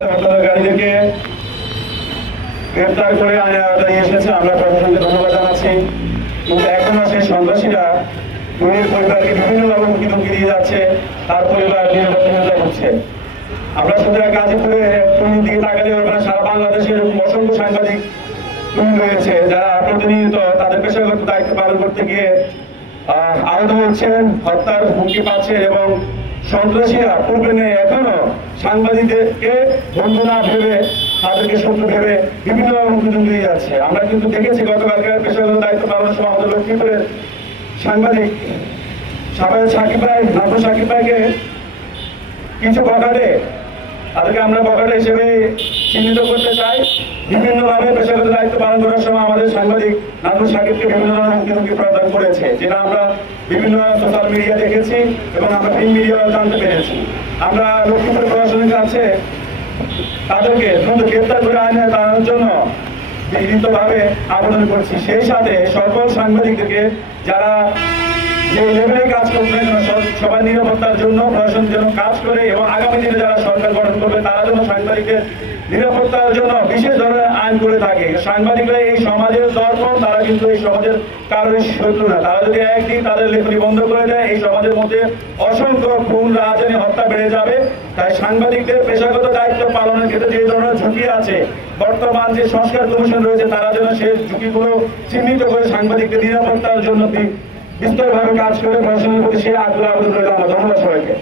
গাড়িদেরকে গ্রেপ্তার করে আইনের আওতায় নিয়ে এসেছে। আমরা প্রশাসনকে ধন্যবাদ জানাচ্ছি। কিন্তু এখনো সেই সন্ত্রাসীরা মুনির পরিবারকে বিভিন্নভাবে হুমকি দিয়ে যাচ্ছে, তার পরিবার নিরাপত্তাহীনতা করছে। আমরা শুধু গাজীপুরে টুনির দিকে তাকালে ওখানে সারা বাংলাদেশে এরকম অসংখ্য সাংবাদিক টুনি রয়েছে যারা প্রতিনিয়ত তাদের পেশাগত দায়িত্ব পালন করতে গিয়ে আহত হচ্ছেন, হত্যার হুমকি পাচ্ছেন এবং সন্ত্রাসীরা পূর্বে নেই এখনো সাংবাদিকদেরকে বন্ধু না ভেবে তাদেরকে শত্রু ভেবে বিভিন্ন হুমকি দিয়ে যাচ্ছে। আমরা কিন্তু দেখেছি গতকালকে পেশাগত দায়িত্ব পালনের সময় আমাদের লক্ষ্মীপুরের সাংবাদিক সাকিব রায়কে কিছু বখাটে তাদেরকে আমরা বখাটে হিসেবে চিহ্নিত করতে চাই। বিভিন্নভাবে পেশাগত দায়িত্ব পালন করার সময় আমাদের সাংবাদিক নাজমুল সাকিবকে বিভিন্ন ধরনের হুমকি প্রদান করেছে, যেটা আমরা বিভিন্ন সোশ্যাল মিডিয়া দেখেছি এবং আমরা প্রিন্ট মিডিয়াও জানতে পেরেছি। আমরা লক্ষ্মীপুর প্রশাসনের কাছে তাদেরকে দ্রুত গ্রেপ্তার করে আইনে আনার জন্য লিখিতভাবে আবেদন করছি। সেই সাথে সকল সাংবাদিকদেরকে যারা যে লেভেলে কাজ করবেন সবার নিরাপত্তার জন্য প্রশাসন যেন কাজ করে এবং আগামী দিনে যারা সরকার গঠন করবে তারা যেন সাংবাদিকদের নিরাপত্তার জন্য বিশেষ ধরনের আইন করে থাকে। সাংবাদিকরা এই সমাজের দর্পণ, তারা কিন্তু এই সমাজের কারোর শত্রু না। তারা যদি একদিন তাদের লেখনী বন্ধ করে দেয় এই সমাজের মধ্যে অসংখ্য খুন, রাজধানী, হত্যা বেড়ে যাবে। তাই সাংবাদিকদের পেশাগত দায়িত্ব পালনের ক্ষেত্রে যে ধরনের ঝুঁকি আছে, বর্তমান যে সংস্কার কমিশন রয়েছে তারা যেন সেই ঝুঁকিগুলো চিহ্নিত করে সাংবাদিকদের নিরাপত্তার জন্য বিস্তরভাবে কাজ করে প্রশাসনের প্রতি সেই আগ্রহ আবেদন রইল। আমরা ধন্যবাদ সবাইকে।